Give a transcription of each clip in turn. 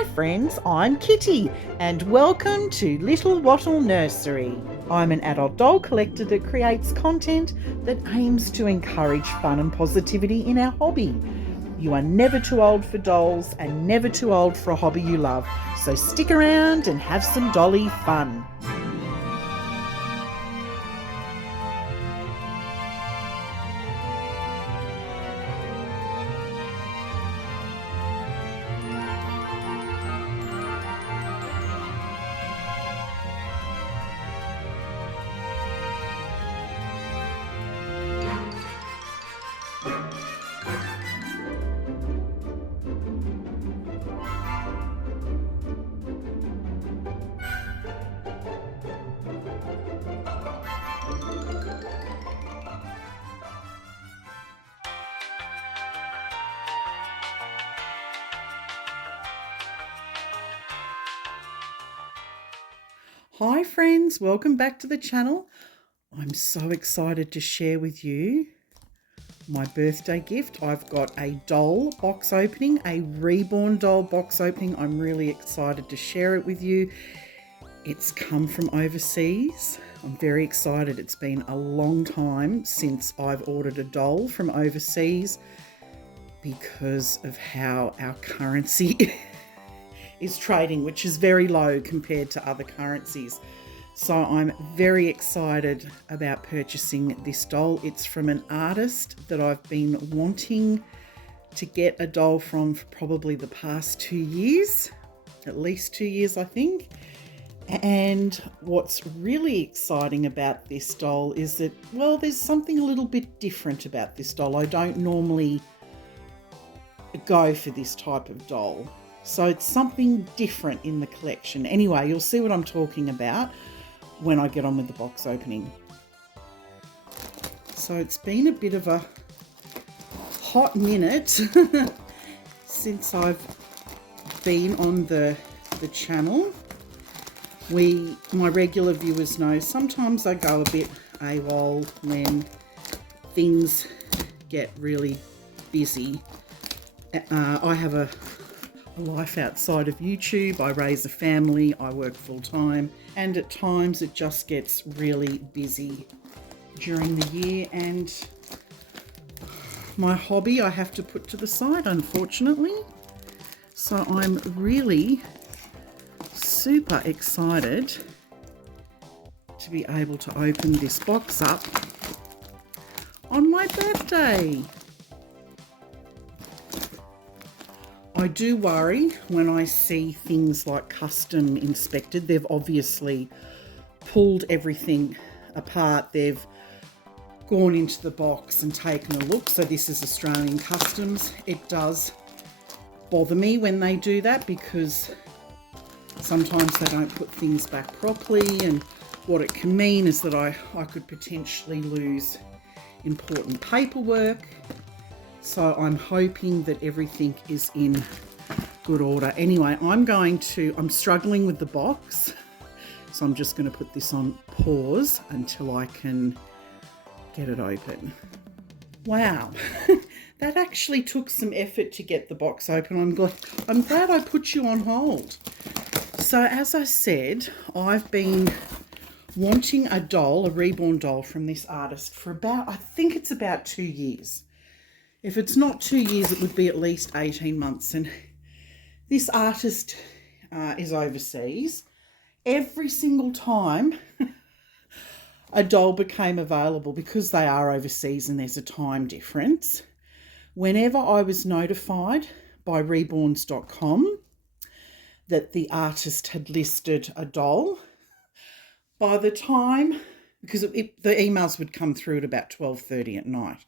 Hi friends, I'm Kitty and welcome to Little Wattle Nursery. I'm an adult doll collector that creates content that aims to encourage fun and positivity in our hobby. You are never too old for dolls and never too old for a hobby you love, so stick around and have some dolly fun. Hi friends, welcome back to the channel. I'm so excited to share with you my birthday gift. I've got a doll box opening, a reborn doll box opening. I'm really excited to share it with you. It's come from overseas. I'm very excited. It's been a long time since I've ordered a doll from overseas because of how our currency is trading, which is very low compared to other currencies. So I'm very excited about purchasing this doll. It's from an artist that I've been wanting to get a doll from for probably the past 2 years, at least 2 years, I think. And what's really exciting about this doll is that, well, there's something a little bit different about this doll. I don't normally go for this type of doll. So it's something different in the collection. Anyway, you'll see what I'm talking about when I get on with the box opening. So it's been a bit of a hot minute since I've been on the channel. My regular viewers know sometimes I go a bit AWOL when things get really busy. I have a life outside of YouTube. I raise a family, I work full time, and at times it just gets really busy during the year, and my hobby I have to put to the side, unfortunately. So I'm really super excited to be able to open this box up on my birthday. I do worry when I see things like custom inspected. They've obviously pulled everything apart. They've gone into the box and taken a look. So this is Australian Customs. It does bother me when they do that because sometimes they don't put things back properly, and what it can mean is that I could potentially lose important paperwork. So I'm hoping that everything is in good order. Anyway, I'm struggling with the box. So I'm just going to put this on pause until I can get it open. Wow, that actually took some effort to get the box open. I'm glad I put you on hold. So as I said, I've been wanting a doll, a reborn doll from this artist for I think it's about 2 years. If it's not 2 years, it would be at least 18 months. And this artist is overseas. Every single time a doll became available, because they are overseas and there's a time difference, whenever I was notified by reborns.com that the artist had listed a doll, by the time, because the emails would come through at about 12:30 at night,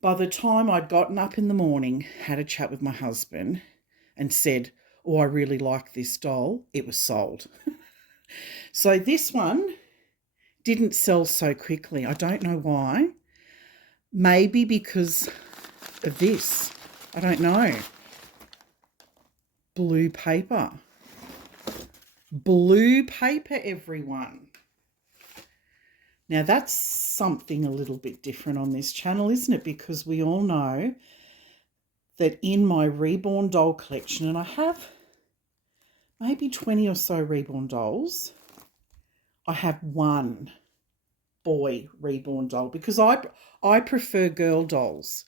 by the time I'd gotten up in the morning, had a chat with my husband and said, oh, I really like this doll, it was sold. So this one didn't sell so quickly. I don't know why. Maybe because of this. I don't know. Blue paper. Blue paper, everyone. Now that's something a little bit different on this channel, isn't it? Because we all know that in my reborn doll collection, and I have maybe 20 or so reborn dolls. I have one boy reborn doll because I prefer girl dolls.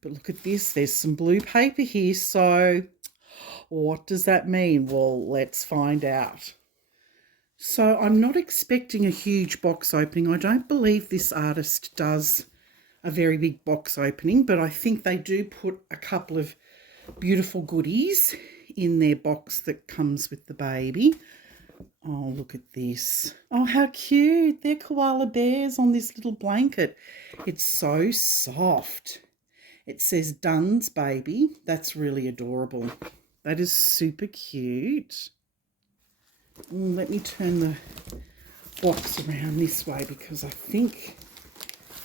But look at this, there's some blue paper here. So what does that mean? Well, let's find out. So I'm not expecting a huge box opening. I don't believe this artist does a very big box opening, but I think they do put a couple of beautiful goodies in their box that comes with the baby. Oh, look at this. Oh, how cute. They're koala bears on this little blanket. It's so soft. It says Dunn's Baby. That's really adorable. That is super cute. Let me turn the box around this way because I think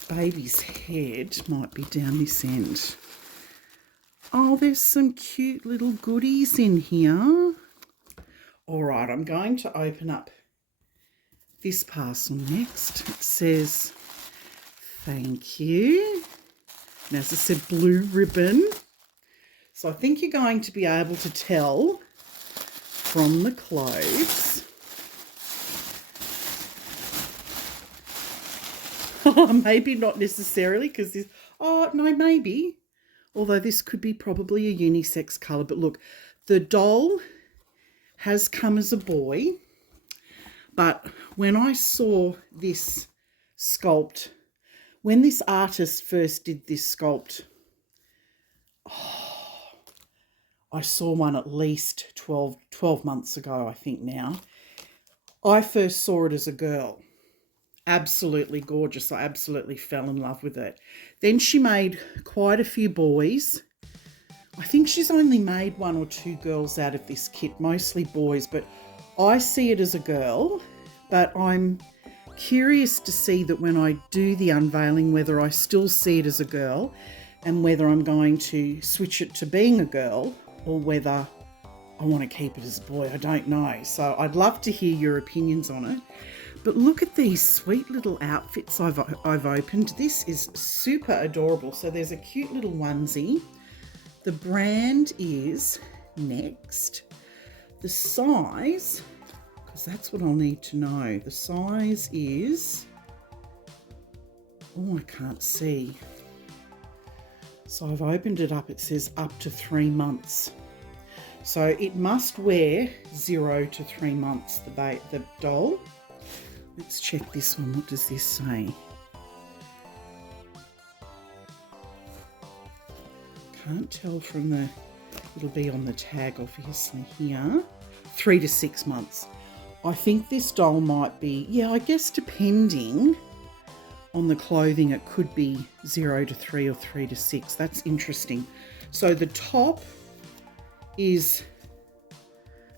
baby's head might be down this end. Oh, there's some cute little goodies in here. All right, I'm going to open up this parcel next. It says, thank you. And as I said, blue ribbon. So I think you're going to be able to tell from the clothes. Maybe not necessarily because this, oh, no, maybe. Although this could be probably a unisex colour. But look, the doll has come as a boy, but when I saw this sculpt, when this artist first did this sculpt, I saw one at least 12 months ago, I think now. I first saw it as a girl. Absolutely gorgeous. I absolutely fell in love with it. Then she made quite a few boys. I think she's only made one or two girls out of this kit, mostly boys, but I see it as a girl. But I'm curious to see that when I do the unveiling, whether I still see it as a girl and whether I'm going to switch it to being a girl or whether I want to keep it as a boy. I don't know. So I'd love to hear your opinions on it. But look at these sweet little outfits I've opened. This is super adorable. So there's a cute little onesie. The brand is Next. The size, because that's what I'll need to know. The size is, oh, I can't see. So I've opened it up. It says up to 3 months. So it must wear 0 to 3 months, the doll. Let's check this one. What does this say? Can't tell from the, it'll be on the tag obviously here. 3 to 6 months. I think this doll might be, yeah, I guess depending on the clothing, it could be 0 to 3 or 3 to 6. That's interesting. So the top is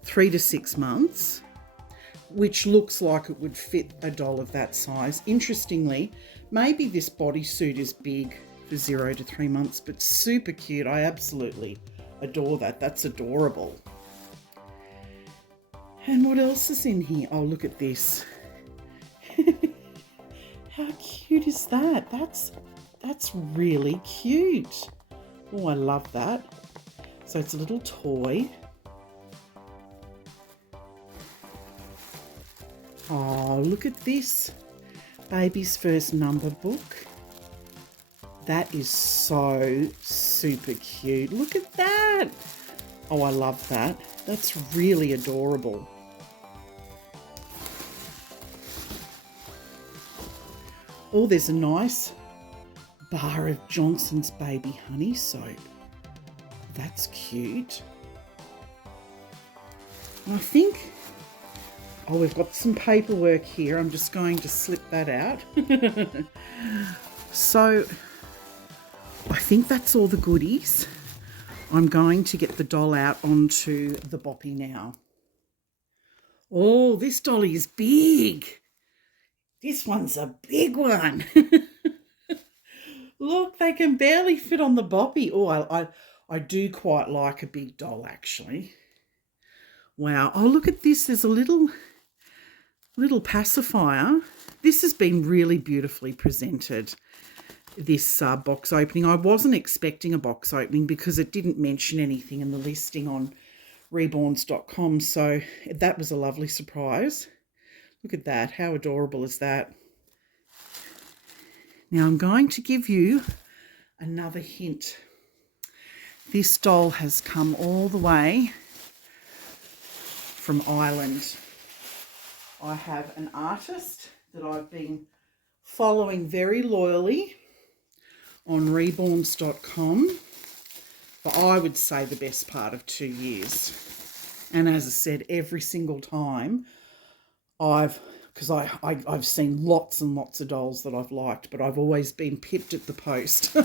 3 to 6 months, which looks like it would fit a doll of that size. Interestingly, maybe this bodysuit is big for 0 to 3 months, but super cute. I absolutely adore that. That's adorable. And what else is in here? Oh, look at this. How cute is that? That's really cute. Oh, I love that. So it's a little toy. Oh, look at this. Baby's first number book. That is so super cute. Look at that. Oh, I love that. That's really adorable. Oh, there's a nice bar of Johnson's Baby Honey Soap. That's cute. And I think, oh, we've got some paperwork here. I'm just going to slip that out. So I think that's all the goodies. I'm going to get the doll out onto the boppy now. Oh, this dolly is big. This one's a big one. Look, they can barely fit on the boppy. Oh, I do quite like a big doll, actually. Wow. Oh, look at this. There's a little pacifier. This has been really beautifully presented, this box opening. I wasn't expecting a box opening because it didn't mention anything in the listing on reborns.com. So that was a lovely surprise. Look at that. How adorable is that? Now I'm going to give you another hint. This doll has come all the way from Ireland. I have an artist that I've been following very loyally on reborns.com for, I would say, the best part of 2 years. And as I said, every single time I've seen lots and lots of dolls that I've liked, but I've always been pipped at the post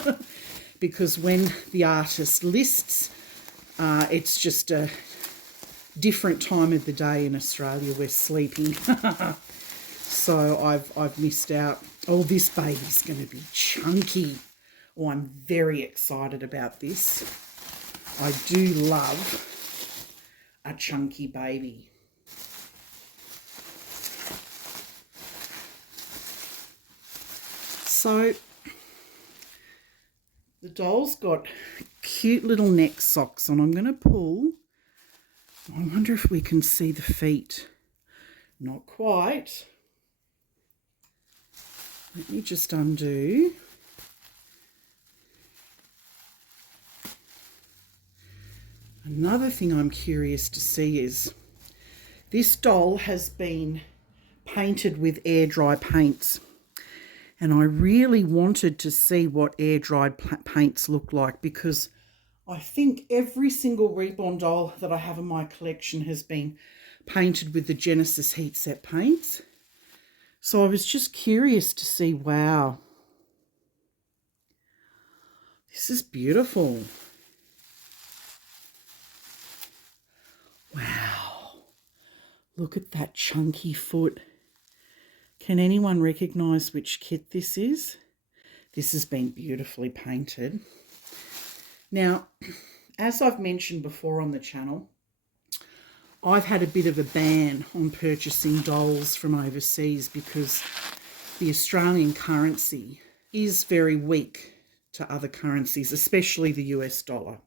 because when the artist lists, it's just a different time of the day in Australia. We're sleeping. So I've missed out. Oh, this baby's going to be chunky. Oh, I'm very excited about this. I do love a chunky baby. So the doll's got cute little neck socks on. I'm going to pull. I wonder if we can see the feet. Not quite. Let me just undo. Another thing I'm curious to see is this doll has been painted with air dry paints. And I really wanted to see what air dried paints look like, because I think every single Reborn doll that I have in my collection has been painted with the Genesis Heat Set paints. So I was just curious to see, wow, this is beautiful. Wow, look at that chunky foot. Can anyone recognise which kit this is? This has been beautifully painted. Now, as I've mentioned before on the channel, I've had a bit of a ban on purchasing dolls from overseas because the Australian currency is very weak to other currencies, especially the US dollar.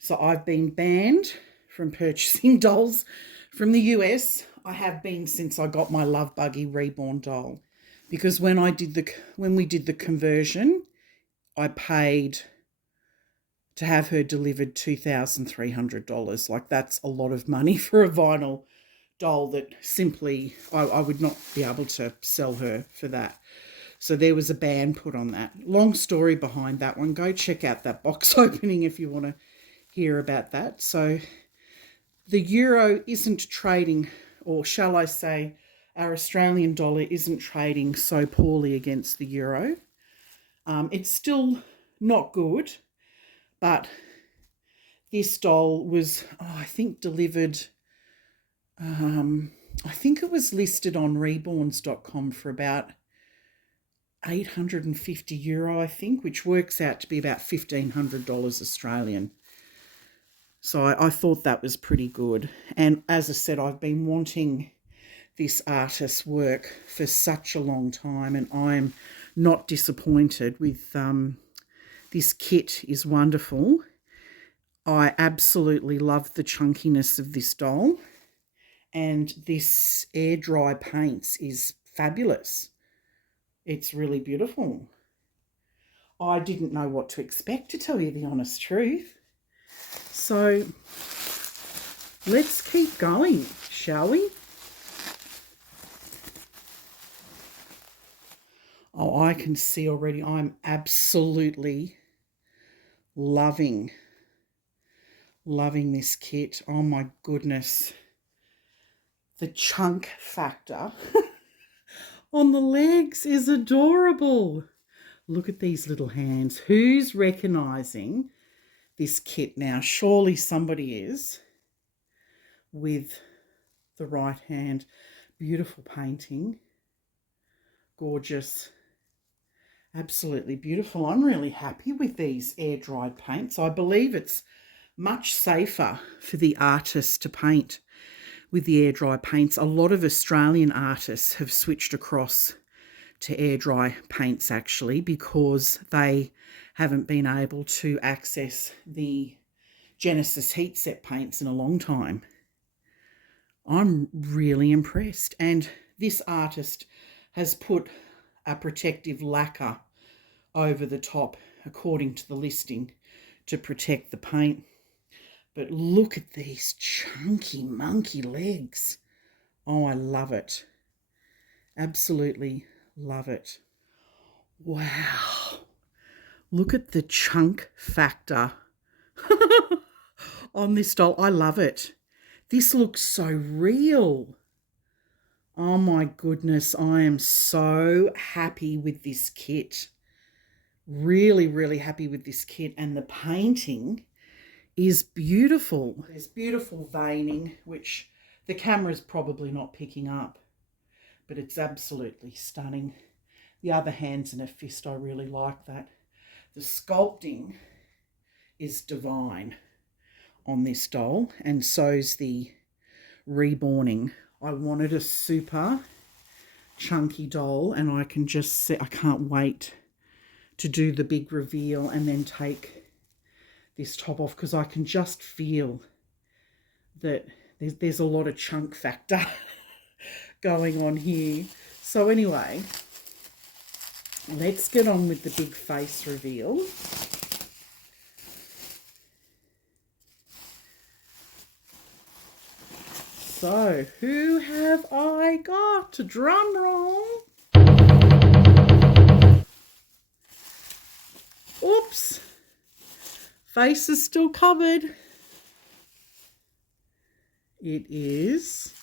So I've been banned from purchasing dolls from the US. I have been since I got my Love Buggy Reborn doll, because when we did the conversion, I paid to have her delivered $2,300. Like, that's a lot of money for a vinyl doll that simply I would not be able to sell her for that. So there was a ban put on that. Long story behind that one. Go check out that box opening if you want to hear about that. So the euro isn't trading, or shall I say, our Australian dollar isn't trading so poorly against the euro. It's still not good, but this doll was, I think, delivered, I think it was listed on reborns.com for about €850, I think, which works out to be about $1,500 Australian. So I thought that was pretty good. And as I said, I've been wanting this artist's work for such a long time, and I'm not disappointed with this kit. Is wonderful. I absolutely love the chunkiness of this doll, and this air dry paints is fabulous. It's really beautiful. I didn't know what to expect, to tell you the honest truth. So let's keep going, shall we? Oh, I can see already I'm absolutely loving this kit. Oh my goodness. The chunk factor on the legs is adorable. Look at these little hands. Who's recognising this kit now? Surely somebody is, with the right hand. Beautiful painting. Gorgeous. Absolutely beautiful. I'm really happy with these air-dried paints. I believe it's much safer for the artist to paint with the air-dry paints. A lot of Australian artists have switched across to air-dry paints, actually, because they haven't been able to access the Genesis heat set paints in a long time. I'm really impressed. And this artist has put a protective lacquer over the top, according to the listing, to protect the paint. But look at these chunky monkey legs. Oh, I love it. Absolutely love it. Wow. Look at the chunk factor on this doll. I love it. This looks so real. Oh my goodness, I am so happy with this kit. Really, really happy with this kit. And the painting is beautiful. There's beautiful veining, which the camera's probably not picking up, but it's absolutely stunning. The other hand's in a fist. I really like that. The sculpting is divine on this doll, and so's the reborning. I wanted a super chunky doll, and I can just see, I can't wait to do the big reveal and then take this top off, because I can just feel that there's a lot of chunk factor going on here. So anyway, let's get on with the big face reveal. So, who have I got? Drum roll. Oops. Face is still covered. It is.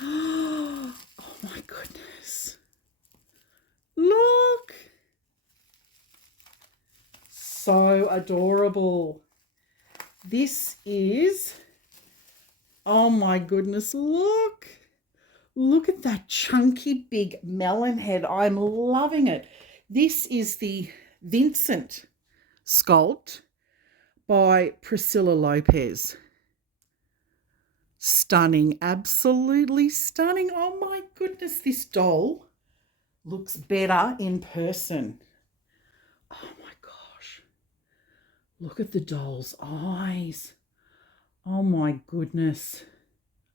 Oh my goodness. Look. So adorable. This is, oh my goodness, look. Look at that chunky big melon head. I'm loving it. This is the Vincent sculpt by Priscilla Lopez. Stunning, absolutely stunning. Oh my goodness, this doll looks better in person. Oh my gosh. Look at the doll's eyes. Oh my goodness.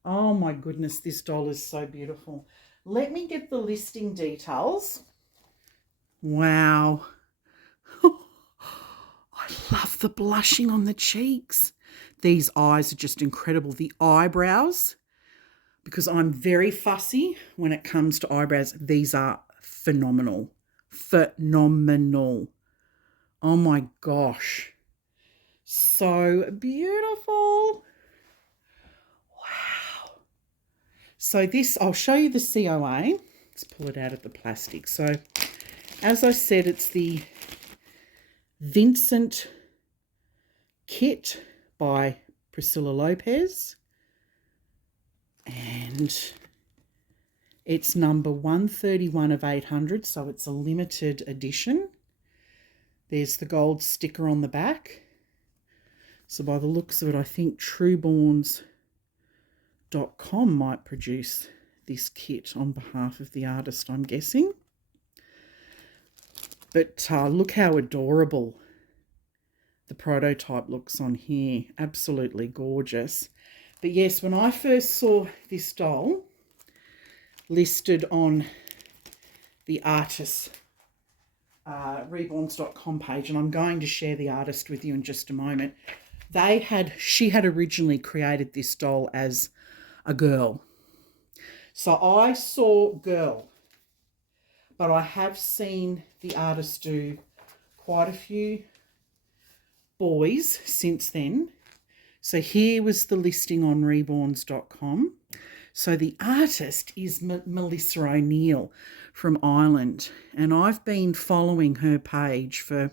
Oh my goodness, this doll is so beautiful. Let me get the listing details. Wow. I love the blushing on the cheeks. These eyes are just incredible. The eyebrows, because I'm very fussy when it comes to eyebrows, these are phenomenal. Phenomenal. Oh my gosh. So beautiful. Wow. So this, I'll show you the COA. Let's pull it out of the plastic. So as I said, it's the Vincent kit by Priscilla Lopez, and it's number 131 of 800, so it's a limited edition. There's the gold sticker on the back. So by the looks of it, I think trueborns.com might produce this kit on behalf of the artist, I'm guessing. But look how adorable the prototype looks on here. Absolutely gorgeous. But yes, when I first saw this doll listed on the artist reborns.com page, and I'm going to share the artist with you in just a moment, she had originally created this doll as a girl. So I saw girl, but I have seen the artist do quite a few boys since then. So here was the listing on reborns.com. So the artist is Melissa O'Neill from Ireland, and I've been following her page for,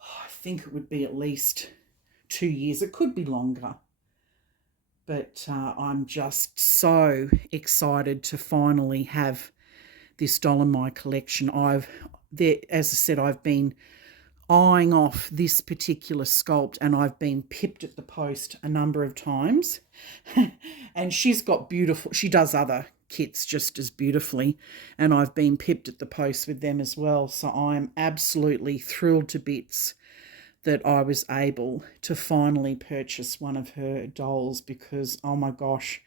I think it would be at least 2 years. It could be longer. But I'm just so excited to finally have this doll in my collection. As I said, I've been eyeing off this particular sculpt, and I've been pipped at the post a number of times. And she's got beautiful, she does other kits just as beautifully, and I've been pipped at the post with them as well. So I'm absolutely thrilled to bits that I was able to finally purchase one of her dolls because, oh my gosh,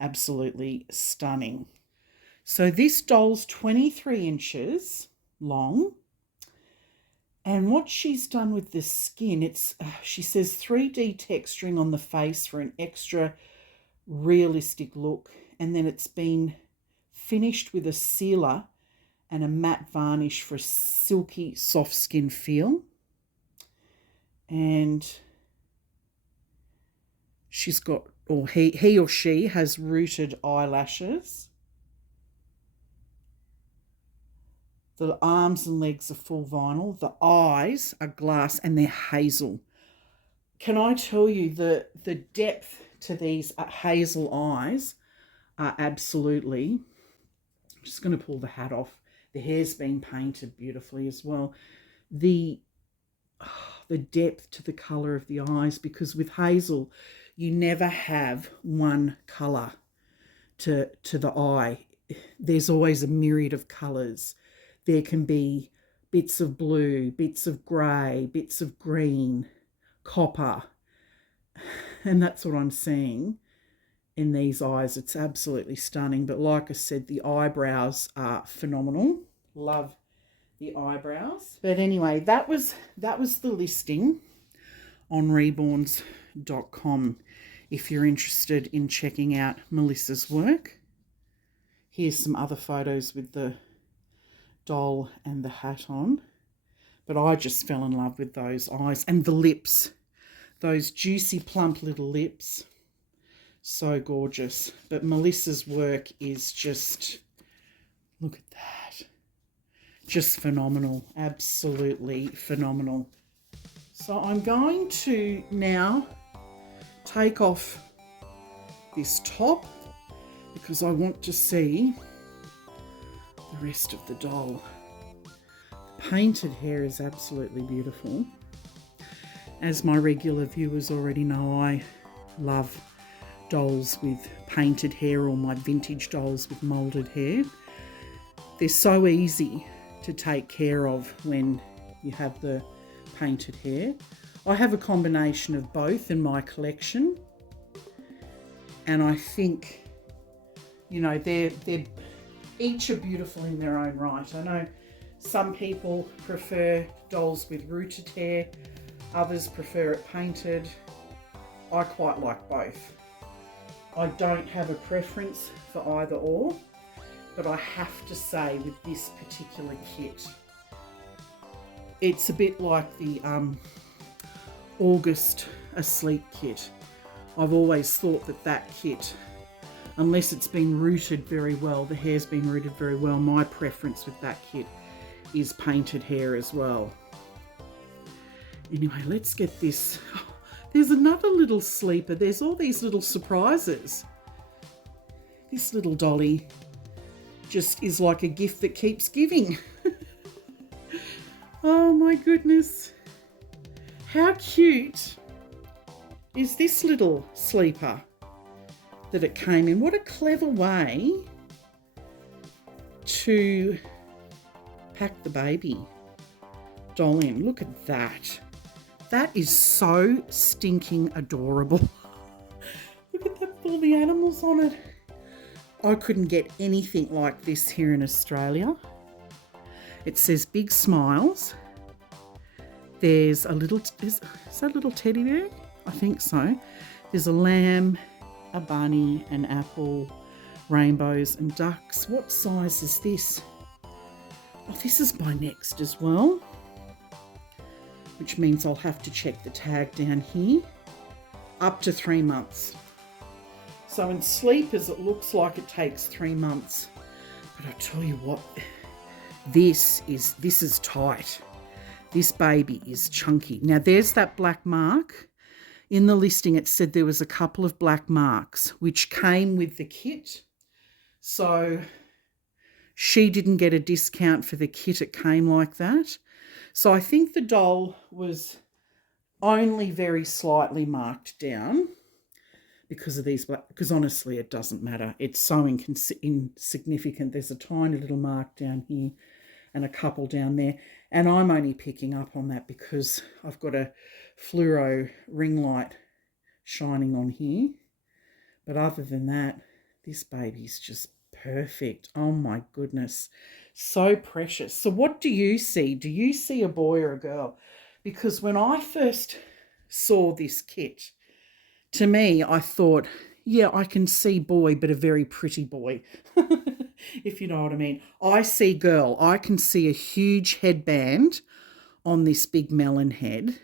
absolutely stunning. So this doll's 23 inches long. And what she's done with the skin, she says 3D texturing on the face for an extra realistic look. And then it's been finished with a sealer and a matte varnish for a silky, soft skin feel. And she's got, or he or she has rooted eyelashes. The arms and legs are full vinyl. The eyes are glass and they're hazel. Can I tell you the depth to these hazel eyes are absolutely, I'm just going to pull the hat off. The hair's been painted beautifully as well. The depth to the colour of the eyes, because with hazel, you never have one colour to the eye. There's always a myriad of colours. There can be bits of blue, bits of grey, bits of green, copper. And that's what I'm seeing in these eyes. It's absolutely stunning. But like I said, the eyebrows are phenomenal. Love the eyebrows. But anyway, that was the listing on reborns.com if you're interested in checking out Melissa's work. Here's some other photos with the doll and the hat on. But I just fell in love with those eyes and the lips. Those juicy, plump little lips. So gorgeous. But Melissa's work is just, look at that. Just phenomenal. Absolutely phenomenal. So I'm going to now take off this top because I want to see the rest of the doll. The painted hair is absolutely beautiful. As my regular viewers already know, I love dolls with painted hair or my vintage dolls with moulded hair. They're so easy to take care of when you have the painted hair. I have a combination of both in my collection, and I think, you know, they're each are beautiful in their own right. I know some people prefer dolls with rooted hair, others prefer it painted. I quite like both. I don't have a preference for either or, but I have to say with this particular kit, it's a bit like the August Asleep kit. I've always thought that kit, unless it's been rooted very well, the hair's been rooted very well, my preference with that kit is painted hair as well. Anyway, let's get this. Oh, there's another little sleeper. There's all these little surprises. This little dolly just is like a gift that keeps giving. Oh my goodness. How cute is this little sleeper that it came in? What a clever way to pack the baby doll in. Look at that. That is so stinking adorable. Look at that, all the animals on it. I couldn't get anything like this here in Australia. It says big smiles. There's a little, is that a little teddy bear? I think so. There's a lamb, a bunny, an apple, rainbows and ducks. What size is this? Oh, this is by Next as well, which means I'll have to check the tag down here. Up to 3 months. So in sleepers, it looks like it takes 3 months. But I tell you what, this is tight. This baby is chunky. Now there's that black mark. In the listing, it said there was a couple of black marks which came with the kit. So she didn't get a discount for the kit. It came like that. So I think the doll was only very slightly marked down because of these black, because honestly it doesn't matter. It's so insignificant. There's a tiny little mark down here and a couple down there. And I'm only picking up on that because I've got a fluoro ring light shining on here. But other than that, this baby's just perfect. Oh my goodness. So precious. So what do you see? Do you see a boy or a girl? Because when I first saw this kit, to me, I thought, yeah, I can see boy, but a very pretty boy, if you know what I mean. I see girl. I can see a huge headband on this big melon head,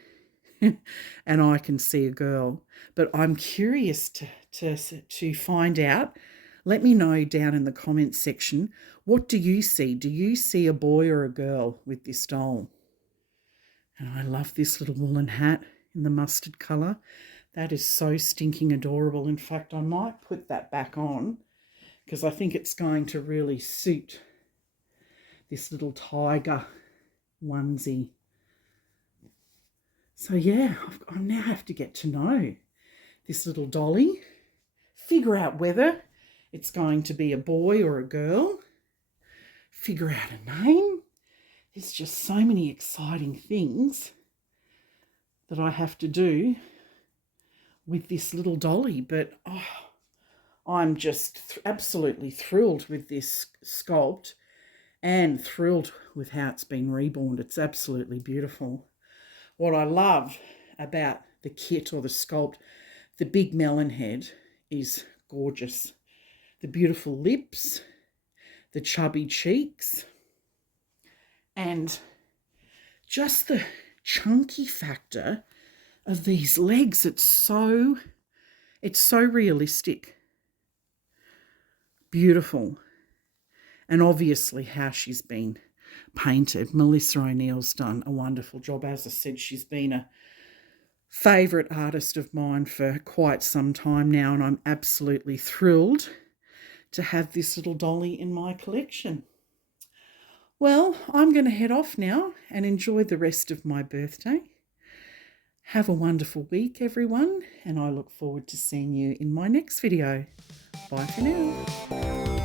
and I can see a girl. But I'm curious to find out. Let me know down in the comments section, what do you see? Do you see a boy or a girl with this doll? And I love this little woolen hat in the mustard colour. That is so stinking adorable. In fact, I might put that back on because I think it's going to really suit this little tiger onesie. So yeah, I now have to get to know this little dolly, figure out whether it's going to be a boy or a girl, figure out a name. There's just so many exciting things that I have to do with this little dolly, but I'm just absolutely thrilled with this sculpt and thrilled with how it's been reborn. It's absolutely beautiful. What I love about the kit or the sculpt, the big melon head is gorgeous. The beautiful lips, the chubby cheeks, and just the chunky factor of these legs. It's so realistic. Beautiful. And obviously how she's been painted. Melissa O'Neill's done a wonderful job. As I said, she's been a favourite artist of mine for quite some time now, and I'm absolutely thrilled to have this little dolly in my collection. Well, I'm going to head off now and enjoy the rest of my birthday. Have a wonderful week, everyone, and I look forward to seeing you in my next video. Bye for now.